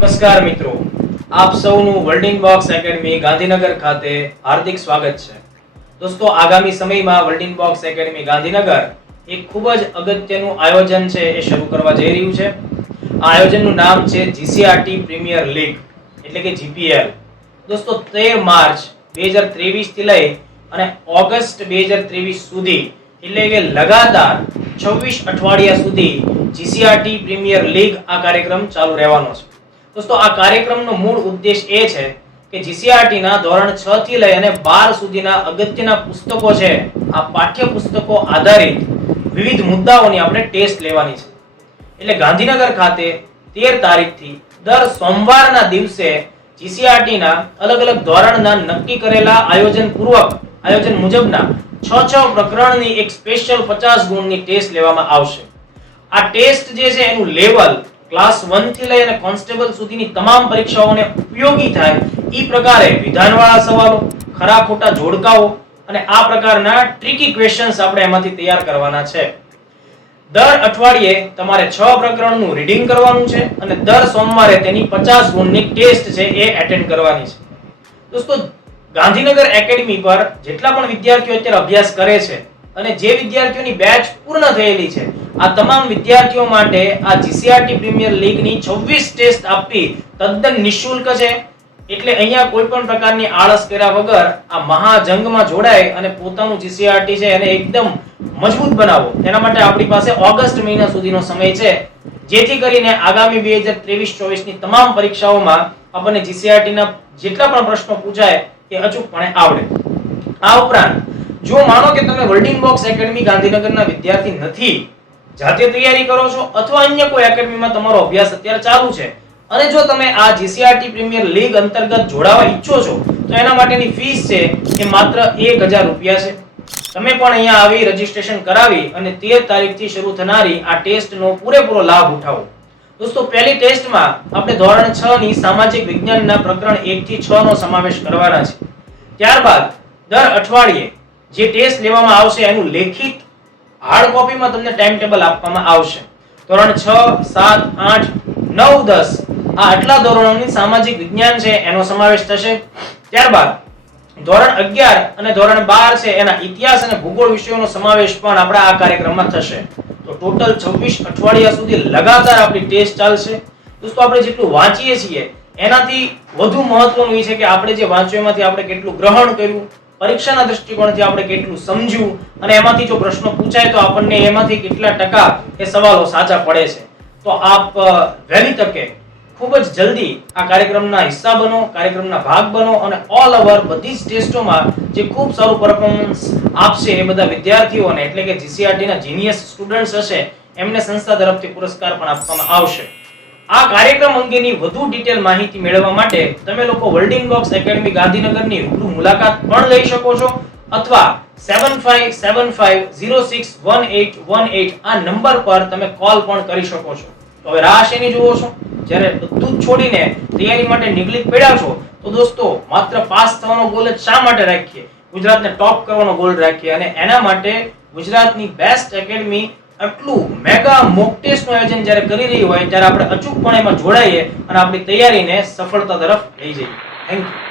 નમસ્કાર મિત્રો. આપ સૌનું વર્લ્ડિંગ બોક્સ એકેડમી ગાંધીનગર ખાતે હાર્દિક સ્વાગત છે. દોસ્તો, આગામી સમયમાં વર્લ્ડિંગ બોક્સ એકેડમી ગાંધીનગર એક ખૂબ જ અગત્યનું આયોજન છે એ શરૂ કરવા જઈ રહ્યું છે. આ આયોજનનું નામ છે જીસીઆરટી પ્રીમિયર લીગ એટલે કે જીપીએલ દોસ્તો તેર માર્ચ બે હજાર ત્રેવીસથી લઈ અને ઓગસ્ટ બે હજાર ત્રેવીસ સુધી, એટલે કે લગાતાર છવ્વીસ અઠવાડિયા સુધી જીસીઆરટી પ્રીમિયર લીગ આ કાર્યક્રમ ચાલુ રહેવાનો છે. દોસ્તો, આ કાર્યક્રમનો મૂળ ઉદ્દેશ એ છે કે જીસીઆરટી ના ધોરણ 6 થી લઈ અને 12 સુધીના અગત્યના પુસ્તકો છે, આ પાઠ્ય પુસ્તકો આધારિત વિવિધ મુદ્દાઓની આપણે ટેસ્ટ લેવાની છે. એટલે ગાંધીનગર ખાતે 13 તારીખથી દર સોમવારના દિવસે જીસીઆરટી ના અલગ અલગ ધોરણના નક્કી કરેલા આયોજન પૂર્વક આયોજન મુજબના છ છ પ્રકરણની એક સ્પેશિયલ 50 ગુણની ટેસ્ટ લેવામાં આવશે. આ ટેસ્ટ જે છે એનું લેવલ ક્લાસ 1 થી લઈ અને કોન્સ્ટેબલ સુધીની તમામ પરીક્ષાઓને ઉપયોગી થાય એ પ્રકારે વિધાનવાળા સવાલો, ખરા ખોટા જોડકાઓ અને આ પ્રકારના ટ્રિકી ક્વેશ્ચન્સ આપણે એમાંથી તૈયાર કરવાના છે. દર અઠવાડિયે તમારે છ પ્રકરણનું રીડિંગ કરવાનું છે અને દર સોમવારે તેની 50 ગુણની ટેસ્ટ છે એ એટેન્ડ કરવાની છે. દોસ્તો, ગાંધીનગર એકેડમી પર જેટલા પણ વિદ્યાર્થીઓ અત્યારે અભ્યાસ કરે છે અને જે વિદ્યાર્થીઓની બેચ પૂર્ણ થયેલી છે આ તમામ વિદ્યાર્થીઓ માટે આ જીસીઆરટી પ્રીમિયર લીગની 26 ટેસ્ટ આપવી તદ્દન નિઃશુલ્ક છે. એટલે અહીંયા કોઈ પણ પ્રકારની આળસ કર્યા વગર આ મહાજંગમાં જોડાય અને પોતાનું જીસીઆરટી છે એને એકદમ મજબૂત બનાવો. તેના માટે આપણી પાસે ઓગસ્ટ મહિના સુધીનો સમય છે. જેથી કરીને આગામી બે હજાર ત્રેવીસ ચોવીસની તમામ પરીક્ષાઓમાં આપણને જીસીઆરટી ના જેટલા પણ પ્રશ્નો પૂછાય એ અચૂકપણે આવડે. આ ઉપરાંત, જો માનો કે તમે વર્લ્ડિંગ બોક્સ એકેડમી ગાંધીનગરના વિદ્યાર્થી નથી જાતે તૈયારી કરો છો અથવા અન્ય કોઈ એકેડમીમાં તમારો અભ્યાસ અત્યારે ચાલુ છે? અને જો તમે આ જીસીઆરટી પ્રીમિયર લીગ અંતર્ગત જોડાવા ઈચ્છો છો, તો એના માટેની ફીસ છે એ માત્ર 1000 રૂપિયા છે. તમે પણ અહીંયા આવી રજીસ્ટ્રેશન કરાવી અને તેર તારીખથી શરૂ થનારી આ ટેસ્ટનો પૂરેપૂરો લાભ ઉઠાવો. દોસ્તો, પહેલી ટેસ્ટમાં આપણે ધોરણ છ ની સામાજિક વિજ્ઞાનના પ્રકરણ એક થી છ નો સમાવેશ કરવાના છે. ત્યારબાદ, દર અઠવાડિયે જે ટેસ્ટ લેવામાં આવશે એનું લેખિત હાર્ડ કોપીમાં તમને ટાઈમ ટેબલ આપવામાં આવશે. ધોરણ 6 7 8 9 10 આ આટલા ધોરણોની સામાજિક વિજ્ઞાન છે, એનો સમાવેશ થશે. ત્યારબાદ ધોરણ 11 અને ધોરણ 12 છે, એના ઇતિહાસ અને ભૂગોળ વિષયોનો સમાવેશ પણ આપણા આ કાર્યક્રમમાં થશે. તો ટોટલ 26 અઠવાડિયા સુધી લગાતાર આપણી ટેસ્ટ ચાલશે. દોસ્તો, આપણે જેટલું વાંચીએ છીએ, એનાથી વધુ મહત્વનું એ છે કે આપણે જે વાંચ્યું એમાંથી આપણે કેટલું ગ્રહણ કર્યું પરીક્ષાના દ્રષ્ટિકોણથી આપણે કેટલું સમજ્યું અને એમાંથી જો પ્રશ્નો પૂછાય તો આપણને એમાંથી કેટલા ટકા એ સવાલો સાચા પડે છે. તો આપ વહેલી તકે ખૂબ જ જલ્દી આ કાર્યક્રમના હિસ્સા બનો, કાર્યક્રમના ભાગ બનો અને ઓલ ઓવર બધી જ ટેસ્ટોમાં જે ખૂબ સારું પરફોર્મન્સ આપશે એ બધા વિદ્યાર્થીઓને, એટલે કે જીસીઆરટીના જીનિયસ સ્ટુડન્ટ્સ હશે, એમને સંસ્થા તરફથી પુરસ્કાર પણ આપવામાં આવશે. આ કાર્યક્રમ અંગેની વધુ ડિટેલ માહિતી મેળવવા માટે તમે લોકો વર્લ્ડિંગ બોક્સ એકેડમી ગાંધીનગરની રૂબરૂ મુલાકાત પણ લઈ શકો છો અથવા seven five seven five zero six one eight one eight આ નંબર પર તમે કોલ પણ કરી શકો છો. તો હવે રાહ જુઓ છો. જ્યારે બધું છોડીને તૈયારી માટે નીકળી પડ્યા છો, તો દોસ્તો માત્ર પાસ થવાનો ગોલ જ શા માટે રાખીએ? ગુજરાતને ટોપ કરવાનો ગોલ રાખીએ અને એના માટે ગુજરાતની બેસ્ટ એકેડમી આટલું મેગા મોક ટેસ્ટનું આયોજન જ્યારે કરી રહી હોય, ત્યારે આપણે અચૂકપણે એમાં જોડાઈએ અને આપણી તૈયારીને સફળતા તરફ લઈ જઈએ. Thank you